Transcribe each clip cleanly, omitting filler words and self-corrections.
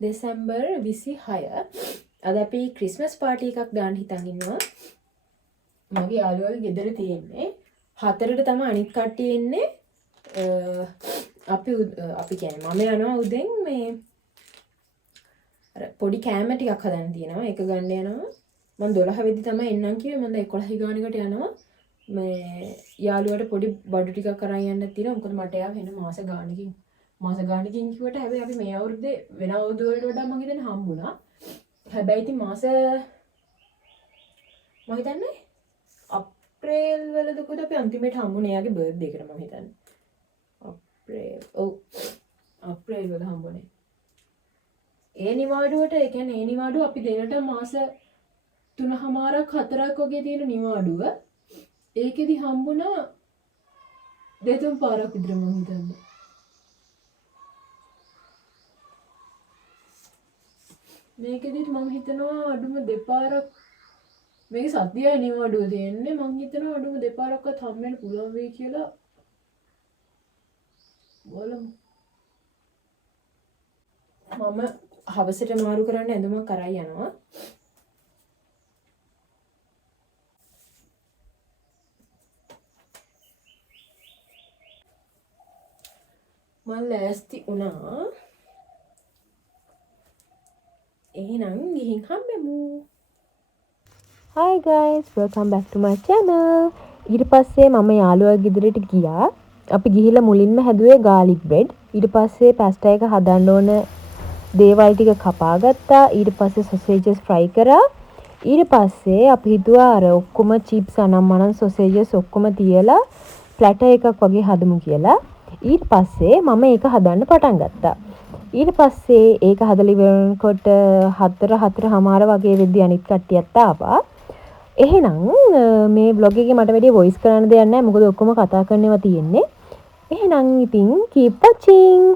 දෙසැම්බර් 26 අද අපි Christmas party එකක් දාන්න හිතන් ඉන්නවා. මගේ යාළුවගේ ගෙදර තියෙන්නේ 4ට තමයි අනිත් කට්ටිය එන්නේ. අපි කියන්නේ මම යනවා උදෙන් මේ අර පොඩි කෑම ටිකක් හදන්න තියෙනවා. ඒක ගන්න යනවා. මම 12 වෙදි තමයි එන්නම් කිව්වේ. මම 11 ගානකට යනවා. මේ යාළුවට පොඩි බඩු ටිකක් අරන් යන්නත් තියෙනවා. මොකද මට එයා වෙන මාස ගානකින් කිව්වට හැබැයි අපි මේ අවුරුද්දේ වෙන අවුරුදු වලට වඩා මම හිතන්නේ හම්බුණා. හැබැයි ඉතින් මාස මම හිතන්නේ අප්‍රේල් වලදකුත් අපි අන්තිමට හම්බුනේ එයාගේ බර්ත්ඩේ එකට මම හිතන්නේ. අප්‍රේල් වල හම්බුනේ. ඒ නිවාඩුවට ඒ කියන්නේ ඒ නිවාඩුව අපි දෙනට මාස 3මාරක් 4ක් වගේ තියෙන නිවාඩුව. ඒකෙදි හම්බුණා 2-3 පාරක් විතර මම හිතන්නේ. මේකෙදිත් මම හිතනවා අඩුම දෙපාරක් මේක සතියයි නිවාඩුව දෙන්නේ. මම හිතනවා අඩුම දෙපාරක්වත් හම්බෙන්න පුළුවන් වෙයි කියලා. බලමු. මම හවසට මාරු කරන්න ඇඳුමක් අරන් යනවා. මම ලෑස්ති වුණා. එහෙනම් ගිහින් හම්බෙමු. Hi guys, welcome back to my channel. ඊට පස්සේ මම යාළුවා ගෙදරට ගියා. අපි ගිහිල්ලා මුලින්ම හැදුවේ garlic bread. ඊට පස්සේ pasta එක හදන්න ඕන දේවල් ටික කපා ගත්තා. ඊට පස්සේ sausages fry කරා. ඊට පස්සේ අපි හිතුවා අර ඔක්කොම chips අනම්මනම් sausages ඔක්කොම තියලා platter එකක් වගේ හදමු කියලා. ඊට පස්සේ මම ඒක හදන්න පටන් ගත්තා. ඊට පස්සේ ඒක හදලා ඉවරනකොට 4:00 වගේ වෙද්දී අනිත් කට්ටියත් ආවා. එහෙනම් මේ vlog එකේ මට වැඩි voice කරන්න දෙයක් නැහැ. මොකද ඔක්කොම කතා කරනවා තියෙන්නේ. එහෙනම් ඉතින් keep watching.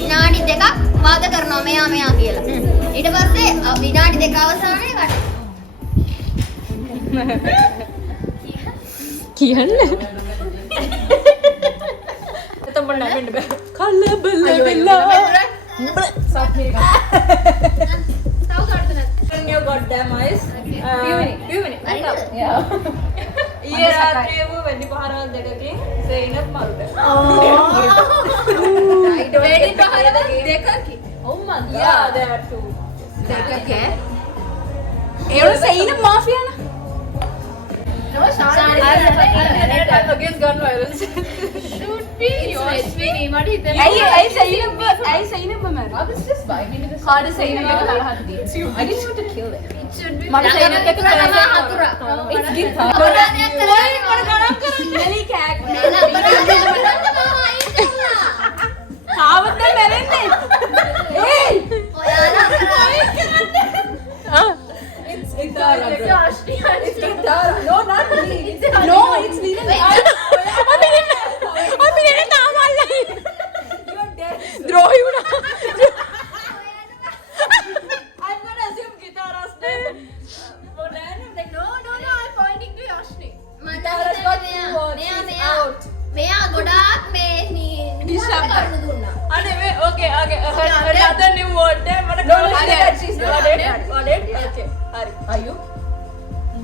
විනාඩි දෙකක් වාද කරනවා මෙයා කියලා. ඊට පස්සේ විනාඩි දෙක අවසානයේ කට. කියන්න. එතකොට නැවෙන්න බෑ. කලබල වෙලා. Your goddamn eyes. Few minutes. Yeah. ඊයේ රාත්‍රියේ වු වෙඩි පහරවල් දෙකකින් සේනත් මරුද. වෙඩි පහරවල් දෙකකින්. Oh my god. Yeah, there were two. දෙකක. ඒවල සේන මාෆියා න. No, Shani. Against gun violence. Should be yours. Sweeney, මට හිතෙනවා. ඇයි සේන මම. I was just vibing with this. කාඩ සේන එක තරහද්දී. I just want to kill it. මම සේනත් එක්ක කරලා හතුරා. It's good. කොරානයක් කරලා මට ගණන් කරන්න. මෙලි කෑක්. කාවත්ද මැරෙන්නේ. ඒයි. ඔයාලා It's Itara. It's Itara. No, not me. No, it's Lina. අපි නේ තාමල්ලයි. You are dead. ද්‍රෝහි වුණා. I'm gonna assume Gitara's dead. Like, no, I'm pointing to Yoshni. Gitara's got two votes. She's out. මෙයා ගොඩාක් මේ නිශ්ශබ්ද කරන දුන්නා. අනේ මේ okay. Another new vote. මට ගොඩක් හරි. She's got it. Okay. හරි. Are you?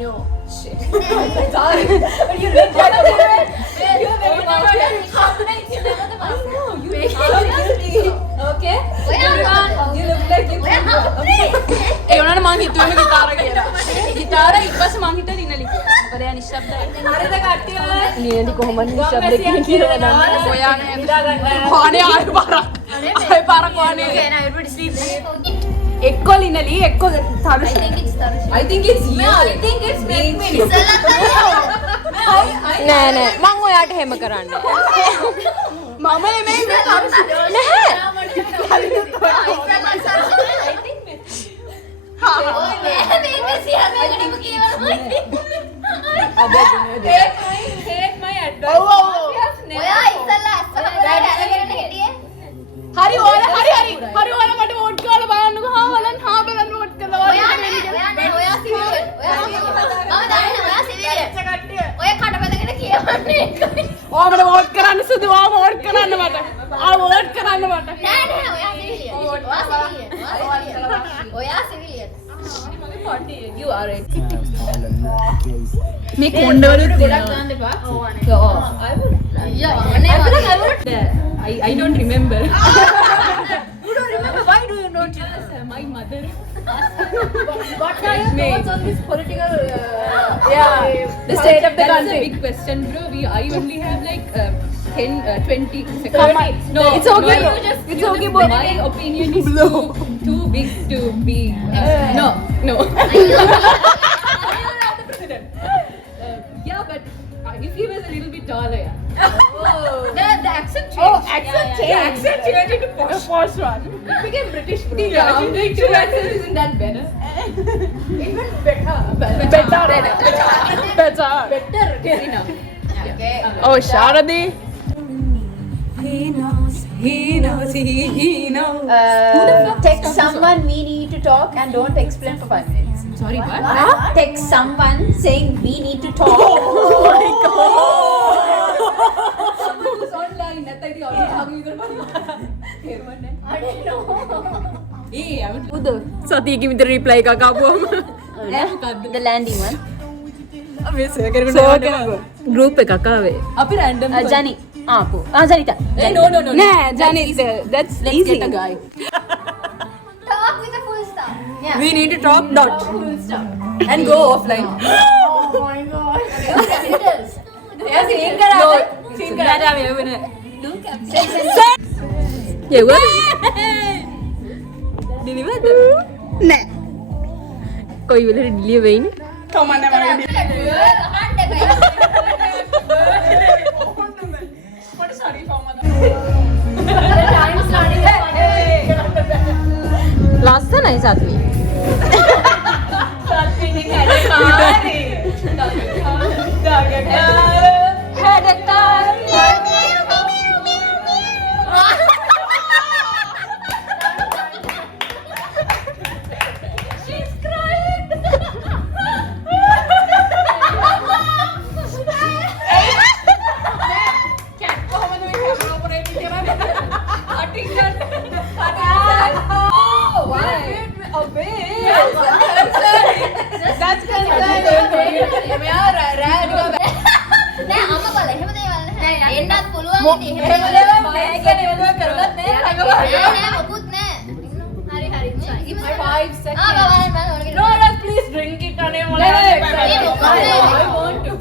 No. Shit. Sorry. But you look like a woman. You are very guilty. Okay? You look like you can go. ඒ උනාට මං හිතුවේ ගිතාර කියලා. ගිතාර ඊපස්සේ මං හිතුවේ නිනලි කියලා. මොකද එයා නිශ්ශබ්දයි. හරිද කට්ටිය? නිනලි කොහොමද නිශ්ශබ්ද කියලා නෑ. ඔයා පානේ ආයෙ පාරක් වානේ. එක්කෝ ලිනලි එක්කෝ Tharushi. I think it's you. I think it's me. නෑ මං ඔයාට එහෙම කරන්නේ. මම නෙමෙයි මේ තරුෂි. නැහැ. හරි ඔයාලා මට වෝට් කරලා බලන්නකෝ. හා බලන්න වෝට් කරලා. ඔයා සිවිලියන්. ඔය කටපැදගෙන කියවන්නේ. ඔයාමට වෝට් කරන්න සුදු. වෝට් කරන්න මට. වෝට් කරන්න මට. නෑ ඔයා සිවිලියන්. ඔයා සිවිලියන්. You are it. මේ කොණ්ඩවලුත් ගොඩක් දාන්න එපා. I don't remember. You don't remember? Why do you not remember? My mother. What are your thoughts on this political? The state of the country. That's a big question, bro. I only have like 20 seconds. No, it's okay. No, it's okay. My opinion is too big to be. No. Yeah, but if he was a little bit taller, yeah. The accent changed. Accent changed into posh one. It became British. Yeah, doing two accents isn't that better? Even better. Enough. Okay. Oh, Sharadi. He knows. Text someone, we need to talk, and don't explain for 5 minutes. Sorry, what? Text someone saying we need to talk. Oh my god! Someone who's online. That's like the audio talking with I don't know. සතියක විතර රිප්ලයි එකක් ආපුවම The landing one. අපි සර්කරකට ගෲප් එකක් ආවේ. අපි random Jani. Janita. No. Nah, Janita. Let's get a guy. Talk with a full stop. Yeah. We need to talk dot Full stop. and go offline. Oh my god. Yeah, scene karaave. Scene karaave වෙන. ඒවා දිලිවද? නෑ. කොයි වෙලේ ඩිලිය වෙයිනේ? කමන්න මම. ලස්සනයි සත්වි. සත්විනේ හැඩකාරී. හැඩකාරී. That's concerning. නෑ අම්මා බල එහෙම දේවල් නැහැ. එන්නත් පුළුවන් ඉතින් එහෙම එහෙම දේවල් නෑ කියලා නේද කරලත් නෑ රඟපාන්න. නෑ මොකුත් නෑ. හරි හරි. 5 seconds. No, please drink it අනේ I want to.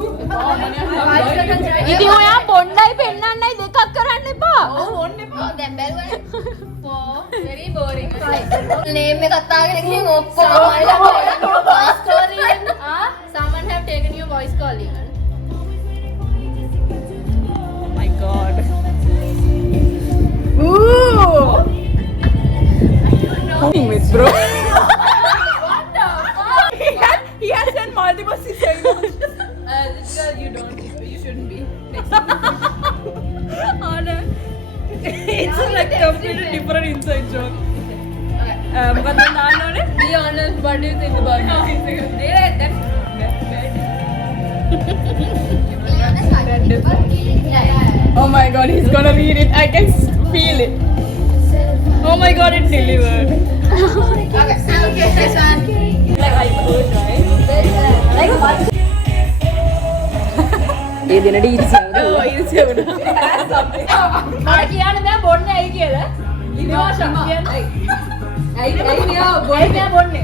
ඉතින් ඔයා බොණ්ඩයි පෙන්නන්නයි දෙකක් කරන්න එපා. ඕන්න එපා. දැන් බැලුවනේ. Very boring. නේම් එකක් තාගෙන ගිහින් ඔක්කොම Someone have taken your voice calling. Oh my god. Ooh. With bro. What the fuck? He has done multiple signals. This girl, you shouldn't be. Oh no. It's like completely different inside joke. But then be honest, what do you think about it? Oh my god, he's gonna read it. I can feel it. Oh my god, it delivered. Okay, this one. Like I could, right? Like what? ඒ දිනට ඊර්ෂ්‍යාවද? Oh, easy. මට කියන්න බෑ බොන්නේ ඇයි කියලා. ඉන්නවා ශක්තියෙන්. ඇයි මෙයා බොන්නේ?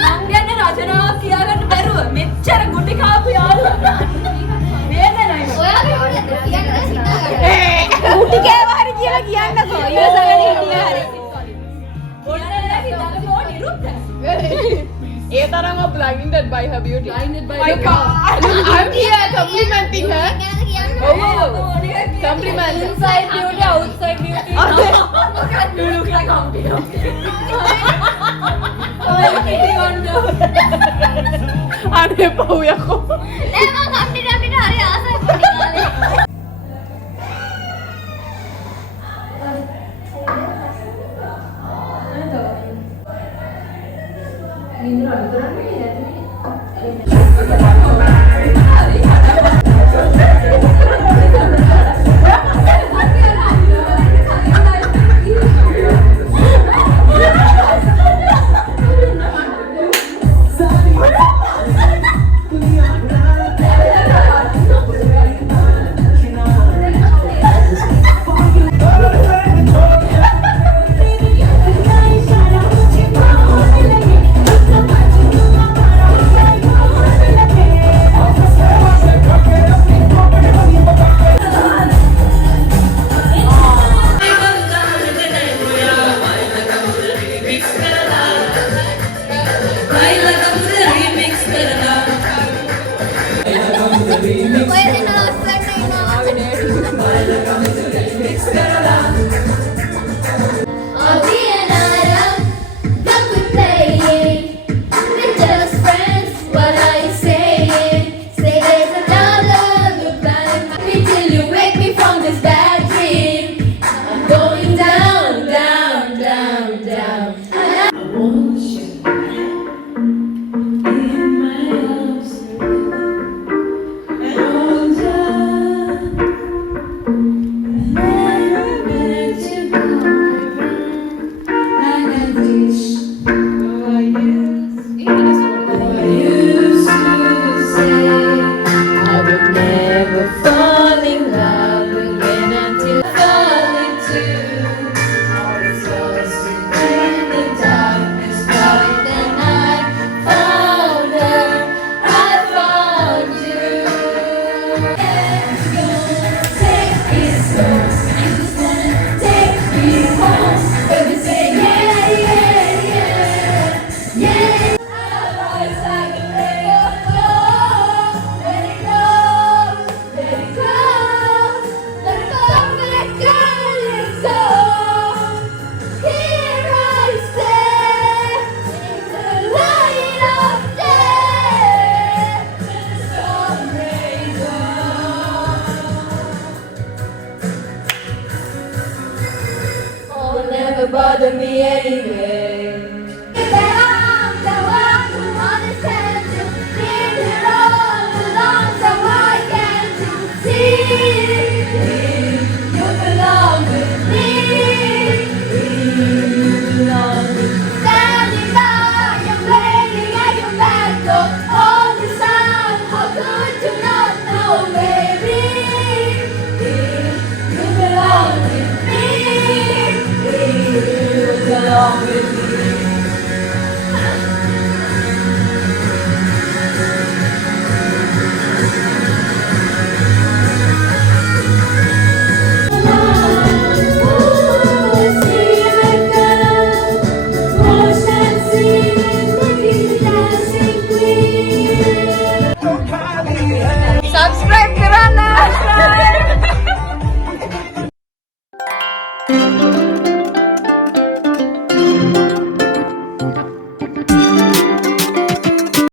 මං කියන්නේ රචනාවක් කියාගන්න බැරුව මෙච්චර ගුටි කාපු යාළුවා. වේදනයි. ඔයාගේ ඕනේ කියන්න හිතා ගන්න. කුටි කෑව හරි කියලා කියන්නකෝ. ඉවසගෙන හිටියා හරි. බොන්නේ නැහැ හිතාගෙන බො නිරුද්ධ. ඒ තරම blinded by her beauty. Blinded by her beauty. I'm here complimenting her. Oh, compliment. Inside beauty, outside beauty. You look like Humpty Dumpty. Oh, Kitty Wonder. අනේ පව් යකෝ. නෑ මං කම්පිට හරි ආසයි පොඩි කාලේ. නින්දර අනුතරන්නේ නැති